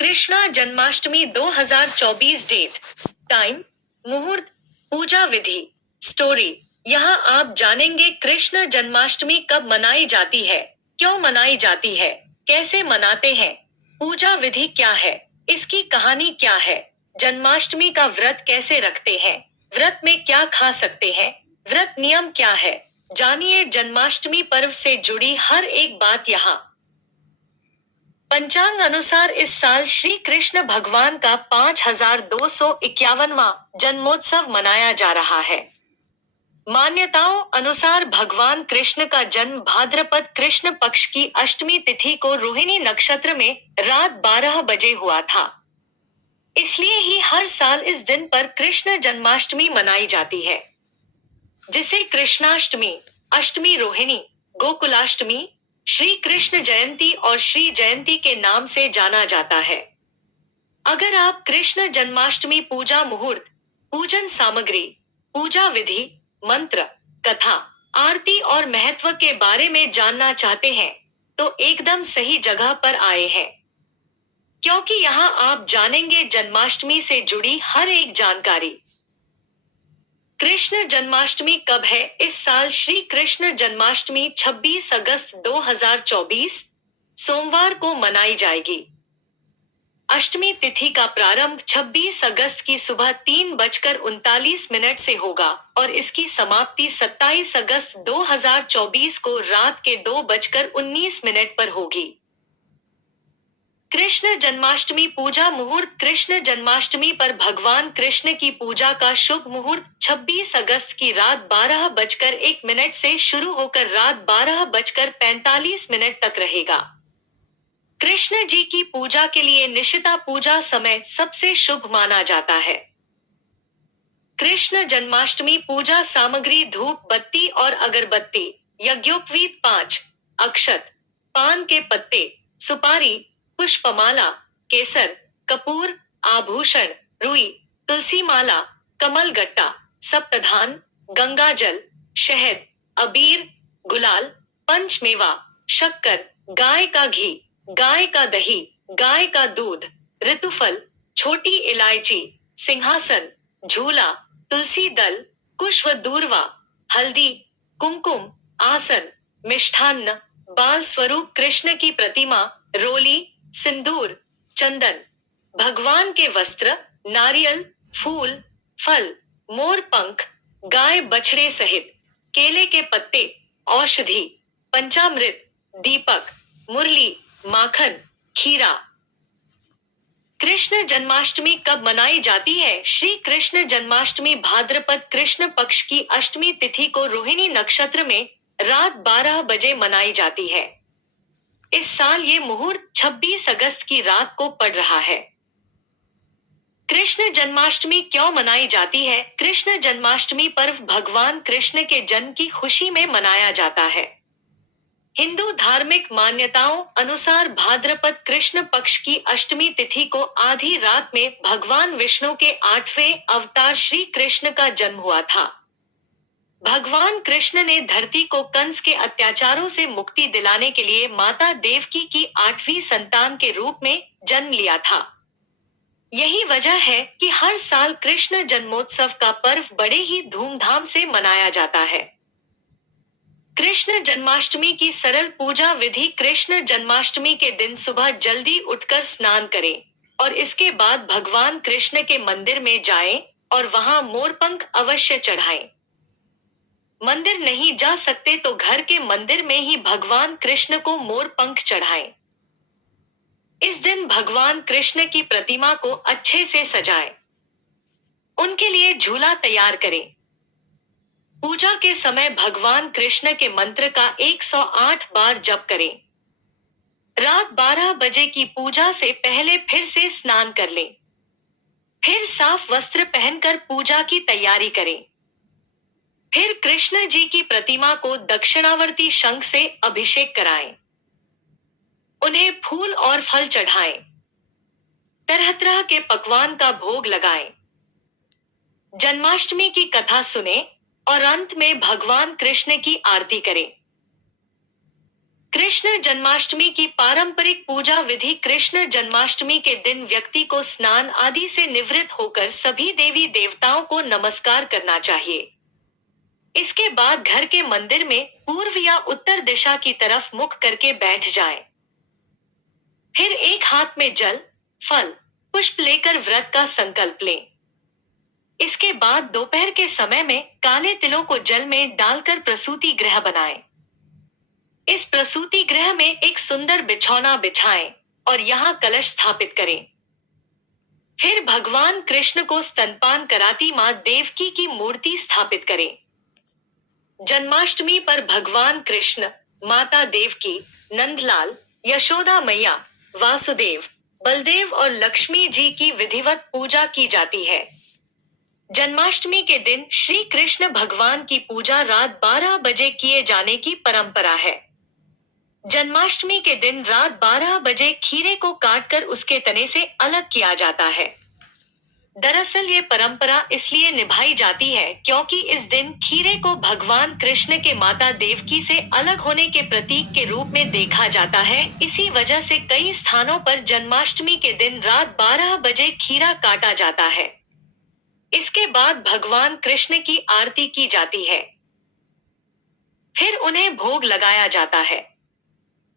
Krishna Janmashtami 2024 date, time, मुहूर्त, पूजा विधि, story. यहाँ आप जानेंगे कृष्ण जन्माष्टमी कब मनाई जाती है, क्यों मनाई जाती है, कैसे मनाते हैं, पूजा विधि क्या है, इसकी कहानी क्या है, जन्माष्टमी का व्रत कैसे रखते हैं, व्रत में क्या खा सकते हैं, व्रत नियम क्या है, जानिए जन्माष्टमी पर्व से जुड़ी हर एक बात यहाँ। पंचांग अनुसार इस साल श्री कृष्ण भगवान का 5251वां जन्मोत्सव मनाया जा रहा है। मान्यताओं अनुसार भगवान कृष्ण का जन्म भाद्रपद कृष्ण पक्ष की अष्टमी तिथि को रोहिणी नक्षत्र में रात 12 बजे हुआ था। इसलिए ही हर साल इस दिन पर कृष्ण जन्माष्टमी मनाई जाती है, जिसे कृष्णाष्टमी, अष्टमी रोहिणी, गोकुलाष्टमी, श्री कृष्ण जयंती और श्री जयंती के नाम से जाना जाता है। अगर आप कृष्ण जन्माष्टमी पूजा मुहूर्त, पूजन सामग्री, पूजा विधि, मंत्र, कथा, आरती और महत्व के बारे में जानना चाहते हैं, तो एकदम सही जगह पर आए हैं, क्योंकि यहाँ आप जानेंगे जन्माष्टमी से जुड़ी हर एक जानकारी। कृष्ण जन्माष्टमी कब है? इस साल श्री कृष्ण जन्माष्टमी 26 अगस्त 2024 सोमवार को मनाई जाएगी। अष्टमी तिथि का प्रारंभ 26 अगस्त की सुबह 3:39 से होगा और इसकी समाप्ति 27 अगस्त 2024 को रात के 2:19 पर होगी। कृष्ण जन्माष्टमी पूजा मुहूर्त। कृष्ण जन्माष्टमी पर भगवान कृष्ण की पूजा का शुभ मुहूर्त 26 अगस्त की रात 12:01 से शुरू होकर रात 12:45 तक रहेगा। कृष्ण जी की पूजा के लिए निशिता पूजा समय सबसे शुभ माना जाता है। कृष्ण जन्माष्टमी पूजा सामग्री धूप बत्ती और अगरबत्ती, यज्ञोपवीत 5, अक्षत, पान के पत्ते, सुपारी, पुष्पमाला, केसर, कपूर, आभूषण, रुई, तुलसी माला, कमल गट्टा, सप्तधान, गंगाजल, शहद, अबीर, गुलाल, पंचमेवा, शक्कर, गाय का घी, गाय का दही, गाय का दूध, ऋतुफल, छोटी इलायची, सिंहासन, झूला, तुलसी दल, कुश व दूर्वा, हल्दी, कुमकुम, आसन, मिष्ठान्न, बाल स्वरूप कृष्ण की प्रतिमा, रोली, सिंदूर, चंदन, भगवान के वस्त्र, नारियल, फूल, फल, मोर पंख, गाय बछड़े सहित, केले के पत्ते, औषधि, पंचामृत, दीपक, मुरली, माखन, खीरा। कृष्ण जन्माष्टमी कब मनाई जाती है? श्री कृष्ण जन्माष्टमी भाद्रपद कृष्ण पक्ष की अष्टमी तिथि को रोहिणी नक्षत्र में रात 12 बजे मनाई जाती है। इस साल ये मुहूर्त 26 अगस्त की रात को पड़ रहा है। कृष्ण जन्माष्टमी क्यों मनाई जाती है? कृष्ण जन्माष्टमी पर्व भगवान कृष्ण के जन्म की खुशी में मनाया जाता है। हिंदू धार्मिक मान्यताओं अनुसार भाद्रपद कृष्ण पक्ष की अष्टमी तिथि को आधी रात में भगवान विष्णु के 8वें अवतार श्री कृष्ण का जन्म हुआ था। भगवान कृष्ण ने धरती को कंस के अत्याचारों से मुक्ति दिलाने के लिए माता देवकी की 8वीं संतान के रूप में जन्म लिया था। यही वजह है कि हर साल कृष्ण जन्मोत्सव का पर्व बड़े ही धूमधाम से मनाया जाता है। कृष्ण जन्माष्टमी की सरल पूजा विधि। कृष्ण जन्माष्टमी के दिन सुबह जल्दी उठकर स्नान करें और इसके बाद भगवान कृष्ण के मंदिर में जाएं और वहां मोरपंख अवश्य चढ़ाएं। मंदिर नहीं जा सकते तो घर के मंदिर में ही भगवान कृष्ण को मोर पंख चढ़ाएं। इस दिन भगवान कृष्ण की प्रतिमा को अच्छे से सजाएं। उनके लिए झूला तैयार करें। पूजा के समय भगवान कृष्ण के मंत्र का 108 बार जप करें। रात 12 बजे की पूजा से पहले फिर से स्नान कर लें। फिर साफ वस्त्र पहनकर पूजा की तैयारी करें। फिर कृष्ण जी की प्रतिमा को दक्षिणावर्ती शंख से अभिषेक कराएं। उन्हें फूल और फल चढ़ाएं। तरह तरह के पकवान का भोग लगाएं। जन्माष्टमी की कथा सुने और अंत में भगवान कृष्ण की आरती करें। कृष्ण जन्माष्टमी की पारंपरिक पूजा विधि। कृष्ण जन्माष्टमी के दिन व्यक्ति को स्नान आदि से निवृत्त होकर सभी देवी देवताओं को नमस्कार करना चाहिए। इसके बाद घर के मंदिर में पूर्व या उत्तर दिशा की तरफ मुख करके बैठ जाएं। फिर एक हाथ में जल, फल, पुष्प लेकर व्रत का संकल्प लें। इसके बाद दोपहर के समय में काले तिलों को जल में डालकर प्रसूति गृह बनाएं। इस प्रसूति गृह में एक सुंदर बिछौना बिछाएं और यहाँ कलश स्थापित करें। फिर भगवान कृष्ण को स्तनपान कराती मां देवकी की मूर्ति स्थापित करें। जन्माष्टमी पर भगवान कृष्ण, माता देवकी, नंदलाल, यशोदा मैया, वासुदेव, बलदेव और लक्ष्मी जी की विधिवत पूजा की जाती है। जन्माष्टमी के दिन श्री कृष्ण भगवान की पूजा रात 12 बजे किए जाने की परंपरा है। जन्माष्टमी के दिन रात 12 बजे खीरे को काटकर उसके तने से अलग किया जाता है। दरअसल ये परंपरा इसलिए निभाई जाती है क्योंकि इस दिन खीरे को भगवान कृष्ण के माता देवकी से अलग होने के प्रतीक के रूप में देखा जाता है। इसी वजह से कई स्थानों पर जन्माष्टमी के दिन रात 12 बजे खीरा काटा जाता है। इसके बाद भगवान कृष्ण की आरती की जाती है। फिर उन्हें भोग लगाया जाता है।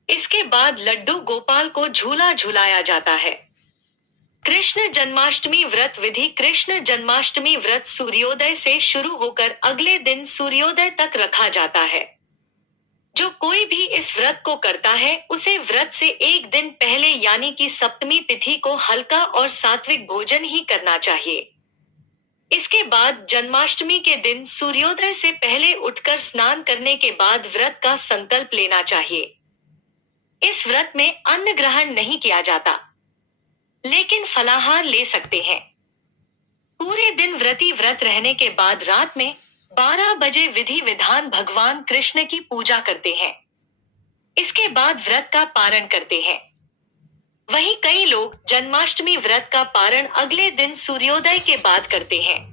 इसके बाद लड्डू गोपाल को झूला झुलाया जाता है। कृष्ण जन्माष्टमी व्रत विधि। कृष्ण जन्माष्टमी व्रत सूर्योदय से शुरू होकर अगले दिन सूर्योदय तक रखा जाता है। जो कोई भी इस व्रत को करता है उसे व्रत से एक दिन पहले यानी कि सप्तमी तिथि को हल्का और सात्विक भोजन ही करना चाहिए। इसके बाद जन्माष्टमी के दिन सूर्योदय से पहले उठकर स्नान करने के बाद व्रत का संकल्प लेना चाहिए। इस व्रत में अन्न ग्रहण नहीं किया जाता, लेकिन फलाहार ले सकते हैं। पूरे दिन व्रती व्रत रहने के बाद रात में 12 बजे विधि विधान भगवान कृष्ण की पूजा करते हैं। इसके बाद व्रत का पारण करते हैं। वहीं कई लोग जन्माष्टमी व्रत का पारण अगले दिन सूर्योदय के बाद करते हैं।